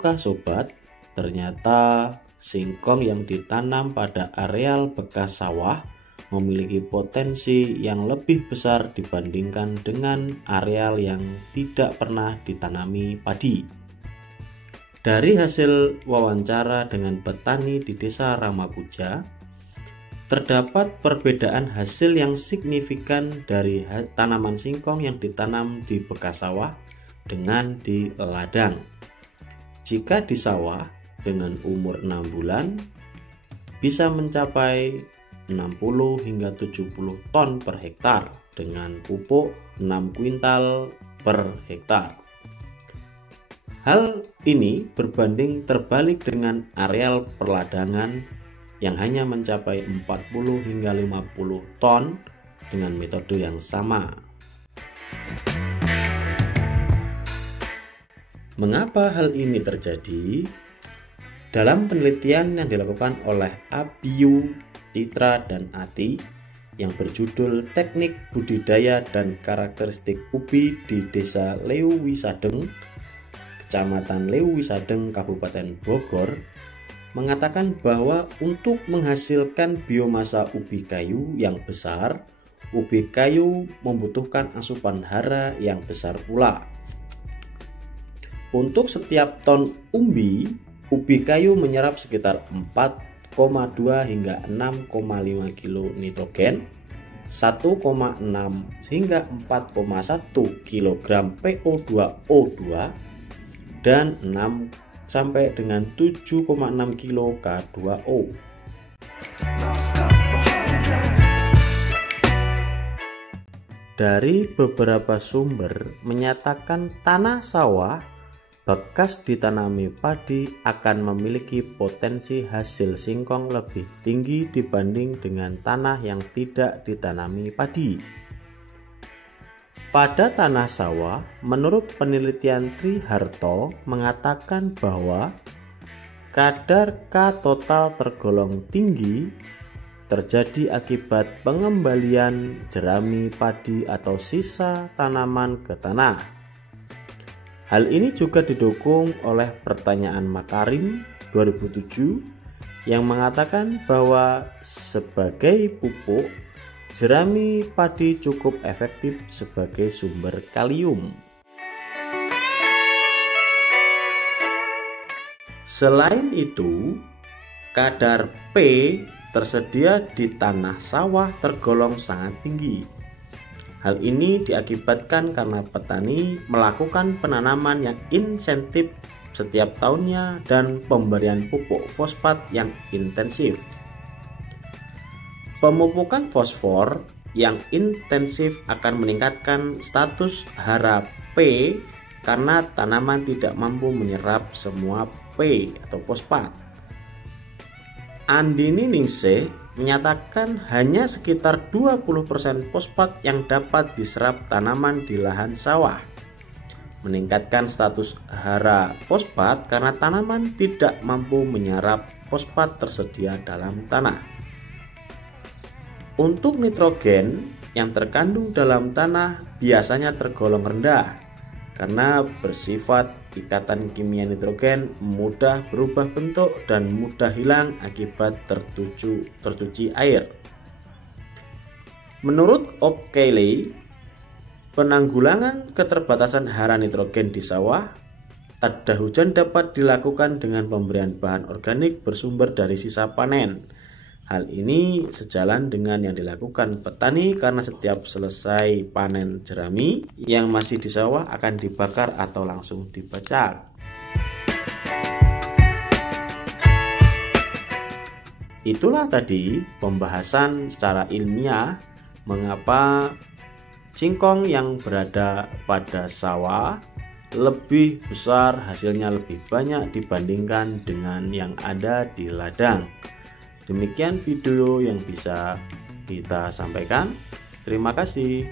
Tahukah sobat, ternyata singkong yang ditanam pada areal bekas sawah memiliki potensi yang lebih besar dibandingkan dengan areal yang tidak pernah ditanami padi. Dari hasil wawancara dengan petani di Desa Ramapuja, terdapat perbedaan hasil yang signifikan dari tanaman singkong yang ditanam di bekas sawah dengan di ladang. Jika di sawah dengan umur 6 bulan bisa mencapai 60 hingga 70 ton per hektar dengan pupuk 6 kuintal per hektar. Hal ini berbanding terbalik dengan areal perladangan yang hanya mencapai 40 hingga 50 ton dengan metode yang sama. Mengapa hal ini terjadi? Dalam penelitian yang dilakukan oleh Abiyu, Citra, dan Ati yang berjudul Teknik Budidaya dan Karakteristik Ubi di Desa Leuwisadeng, Kecamatan Leuwisadeng, Kabupaten Bogor, mengatakan bahwa untuk menghasilkan biomasa ubi kayu yang besar, ubi kayu membutuhkan asupan hara yang besar pula. Untuk setiap ton ubi kayu menyerap sekitar 4,2 hingga 6,5 kilo nitrogen, 1,6 hingga 4,1 kg PO2O2, dan 6 sampai dengan 7,6 kilo K2O. Dari beberapa sumber menyatakan tanah sawah bekas ditanami padi akan memiliki potensi hasil singkong lebih tinggi dibanding dengan tanah yang tidak ditanami padi. Pada tanah sawah, menurut penelitian Triharto mengatakan bahwa kadar K total tergolong tinggi terjadi akibat pengembalian jerami padi atau sisa tanaman ke tanah. Hal ini juga didukung oleh pertanyaan Makarim 2007 yang mengatakan bahwa sebagai pupuk, jerami padi cukup efektif sebagai sumber kalium. Selain itu, kadar P tersedia di tanah sawah tergolong sangat tinggi. Hal ini diakibatkan karena petani melakukan penanaman yang insentif setiap tahunnya dan pemberian pupuk fosfat yang intensif. Pemupukan fosfor yang intensif akan meningkatkan status hara P karena tanaman tidak mampu menyerap semua P atau fosfat. Andini Ningsih menyatakan hanya sekitar 20% fosfat yang dapat diserap tanaman di lahan sawah. Meningkatkan status hara fosfat karena tanaman tidak mampu menyerap fosfat tersedia dalam tanah. Untuk nitrogen yang terkandung dalam tanah biasanya tergolong rendah karena bersifat ikatan kimia nitrogen mudah berubah bentuk dan mudah hilang akibat tercuci air. Menurut O'Kelly, penanggulangan keterbatasan hara nitrogen di sawah, ada hujan dapat dilakukan dengan pemberian bahan organik bersumber dari sisa panen. Hal ini sejalan dengan yang dilakukan petani karena setiap selesai panen jerami yang masih di sawah akan dibakar atau langsung dibajak. Itulah tadi pembahasan secara ilmiah mengapa singkong yang berada pada sawah lebih besar, hasilnya lebih banyak dibandingkan dengan yang ada di ladang. Demikian video yang bisa kita sampaikan. Terima kasih.